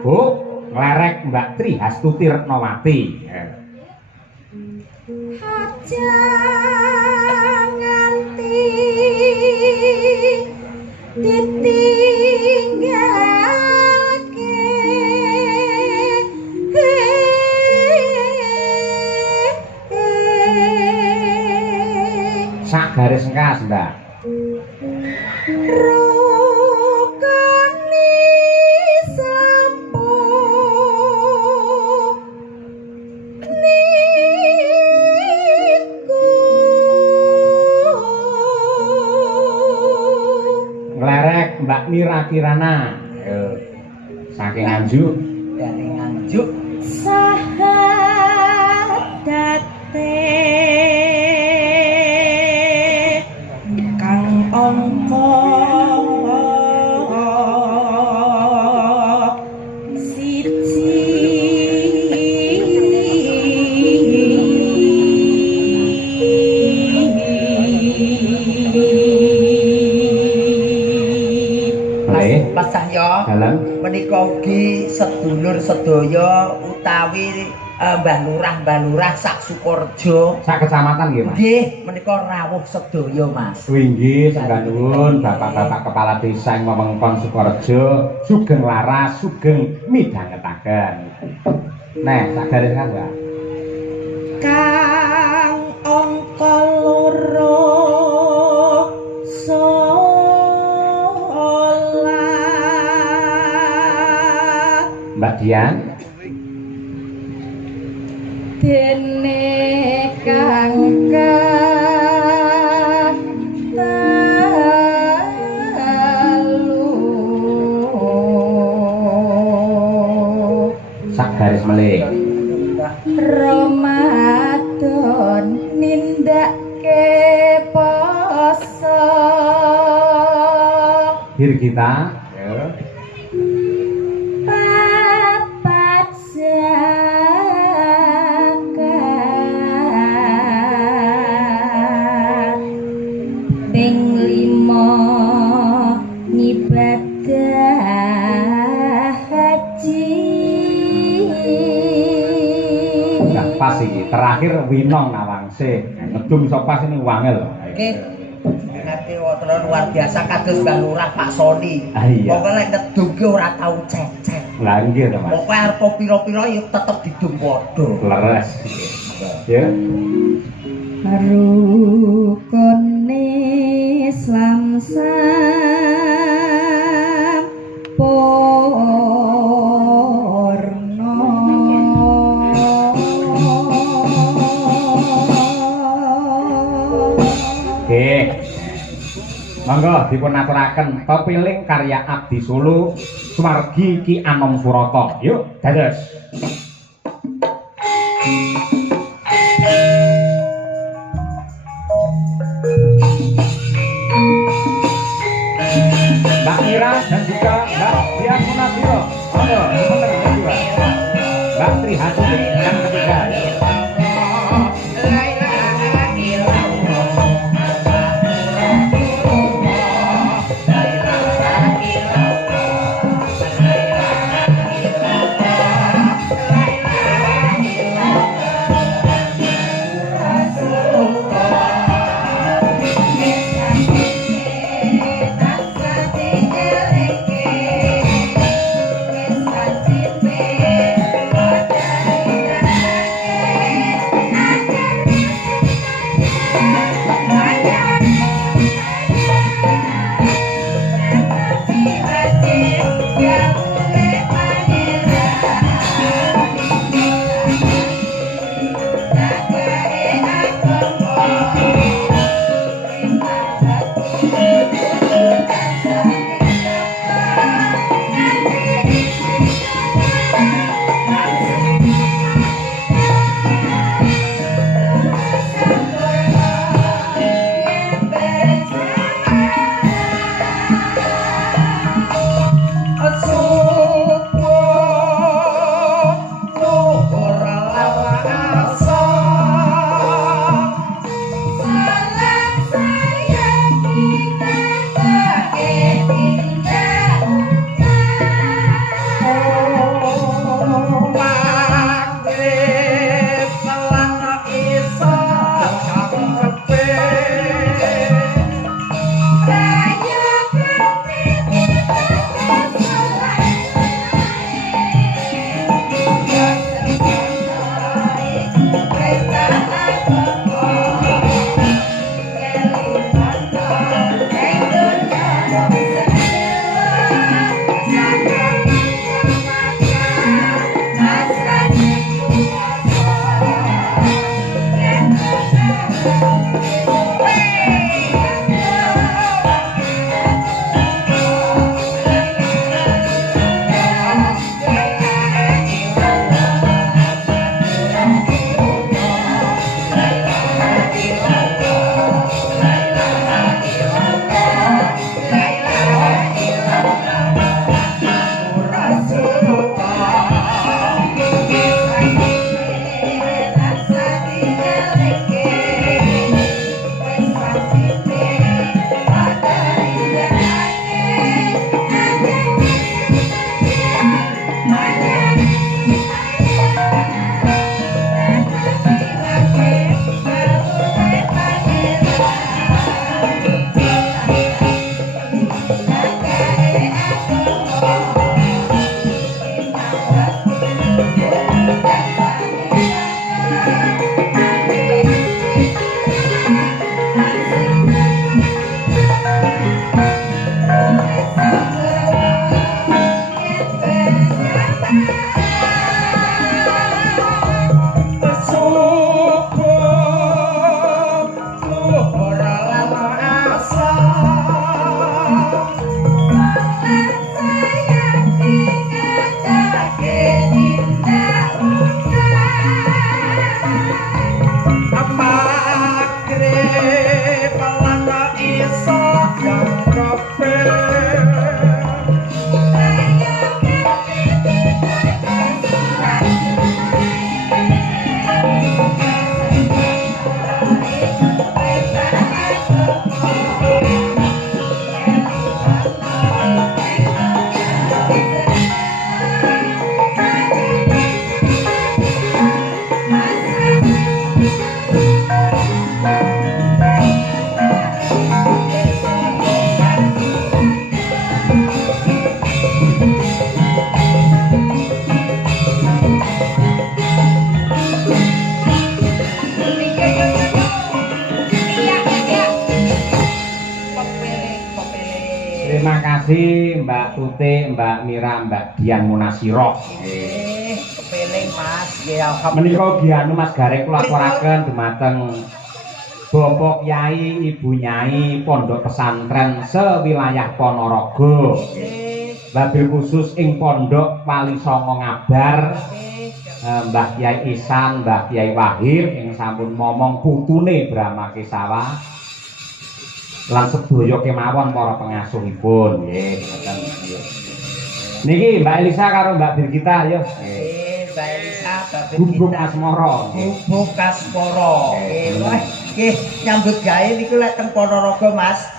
Bu, nglerek Mbak Tri Astuti Retnowati. Aja nganti ditinggalke sak garis engkas, Mbak. Rukani sampo niku Nglerek Mbak Mira Kirana. Saking Nganjuk. Dari Nganjuk sahadate kang angka Mas Cahya menika ugi sedulur sedaya utawi Mbah Lurah sak Sukorejo sak kecamatan nggih Mas. Nggih menika rawuh sedaya Mas. Inggih sembah nuwun Bapak-bapak kepala desa ing wewengkon Sukorejo sugeng laras sugeng midhangetaken. Nah, sak garis kan, Mbak. kang angka loro Mbak Dian dene kang sak garis melih. Ramadan nindake poso Diri kita papat zakat ping 5 ngibadah haji. enggak pas iki. Terakhir Winong Nawangse. Ngedum iso pas ini wangel. Nggih. Ngerti wonten luar biasa kados Mbah Lurah Pak Soni. Iya. Pokoke lek ngedum ki ora tau cecet. Lah nggih to, Mas. Pokoke arep pira-pira ya tetep didum padha. Leres. Ya. Rukun Islam Nggih. Monggo dipun aturaken pepiling karya Abdi Solo Suwargi Ki Anom Surata. Yuk, dados. Mbak Mira dan juga Mbak Dian Munadiro. Monggo, sebentar berdua. Mbak Tri Hati yang ketiga. kasih Mbak Tuti, Mbak Mira, Mbak Dian Munasiro. Kepeling Mas, nggih alhamdulillah. Menika ugi anu Mas Gareng kula aturaken dumateng Bapak Kyai, Ibu Nyai Pondok Pesantren sewilayah Ponorogo. Wabil khusus ing Pondok Wali Songo Ngabar. Mbah Kyai Ihsan, Mbah Kyai Wahid ing sampun momong putune Brahma Kesawa. Lan sedaya kemawon para pengasuhipun nggih ngoten nggih. Niki Mbak Elisa karo Mbak Birgita ya. Mbak Elisa, Mbak Gubuk Birgita. Asmara. Gubuk Asmara. Nggih, nyambut gawe niku lek teng Ponorogo Mas.